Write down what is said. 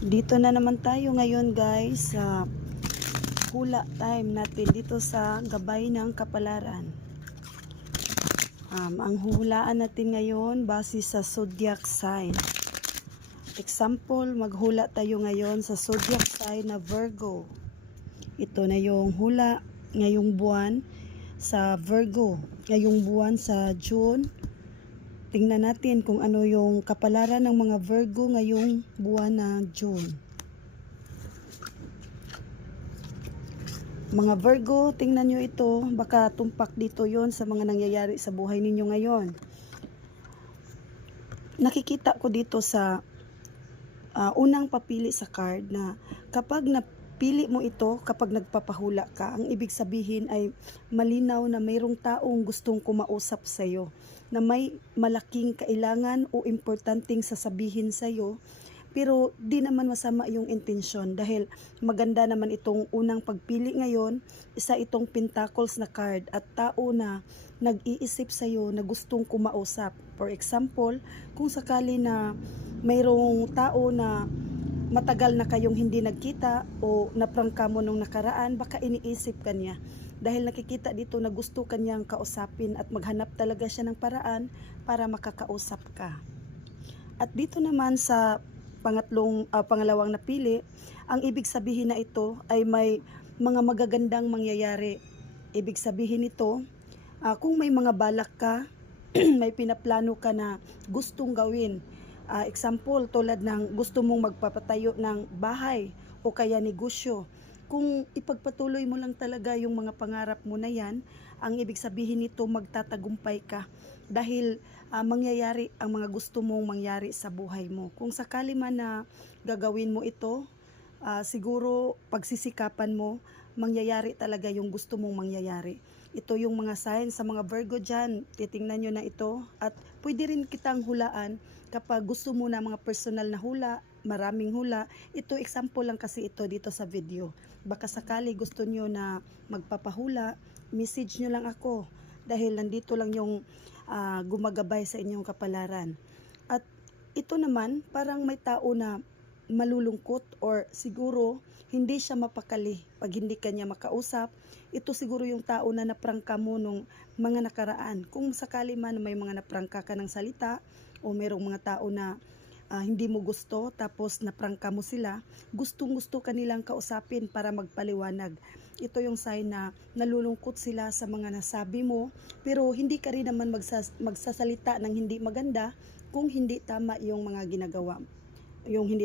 Dito na naman tayo ngayon guys sa hula time natin dito sa Gabay ng Kapalaran. Ang hulaan natin ngayon base sa zodiac sign. Example, maghula tayo ngayon sa zodiac sign na Virgo. Ito na yung hula ngayong buwan sa Virgo, ngayong buwan sa June. Tingnan natin kung ano yung kapalaran ng mga Virgo ngayong buwan na June. Mga Virgo, tingnan nyo ito. Baka tumpak dito yon sa mga nangyayari sa buhay ninyo ngayon. Nakikita ko dito sa unang papili sa card na kapag napili mo ito, kapag nagpapahula ka, ang ibig sabihin ay malinaw na mayroong taong gustong kumausap sa iyo, na may malaking kailangan o importanteng sasabihin sa iyo, pero di naman masama yung intensyon dahil maganda naman itong unang pagpili ngayon. Isa itong pentacles na card at tao na nag-iisip sa iyo na gustong kumausap. For example, kung sakali na mayroong tao na matagal na kayong hindi nagkita o naprangka mo nung nakaraan, baka iniisip ka niya. Dahil nakikita dito na gusto kanyang kausapin at maghanap talaga siya ng paraan para makakausap ka. At dito naman sa pangalawang napili, ang ibig sabihin na ito ay may mga magagandang mangyayari. Ibig sabihin nito, kung may mga balak ka, may pinaplano ka na gustong gawin. Example, tulad ng gusto mong magpapatayo ng bahay o kaya negosyo. Kung ipagpatuloy mo lang talaga yung mga pangarap mo na yan, ang ibig sabihin nito magtatagumpay ka dahil mangyayari ang mga gusto mong mangyari sa buhay mo. Kung sakali man na gagawin mo ito, siguro pagsisikapan mo, mangyayari talaga yung gusto mong mangyayari. Ito yung mga signs sa mga Virgo dyan. Titingnan nyo na ito at pwede rin kitang hulaan kapag gusto mo na mga personal na hula, maraming hula. Ito example lang kasi ito dito sa video. Baka sakali gusto nyo na magpapahula, message nyo lang ako dahil nandito lang yung gumagabay sa inyong kapalaran. At ito naman parang may tao na malulungkot or siguro hindi siya mapakali pag hindi kanya makausap. Ito siguro yung tao na naprangka mo nung mga nakaraan. Kung sakali man may mga naprangka ka ng salita o merong mga tao na hindi mo gusto tapos naprangka mo sila, gustong-gusto kanilang kausapin para magpaliwanag. Ito yung sign na nalulungkot sila sa mga nasabi mo, pero hindi ka rin naman magsasalita ng hindi maganda kung hindi tama yung mga ginagawa, yung hindi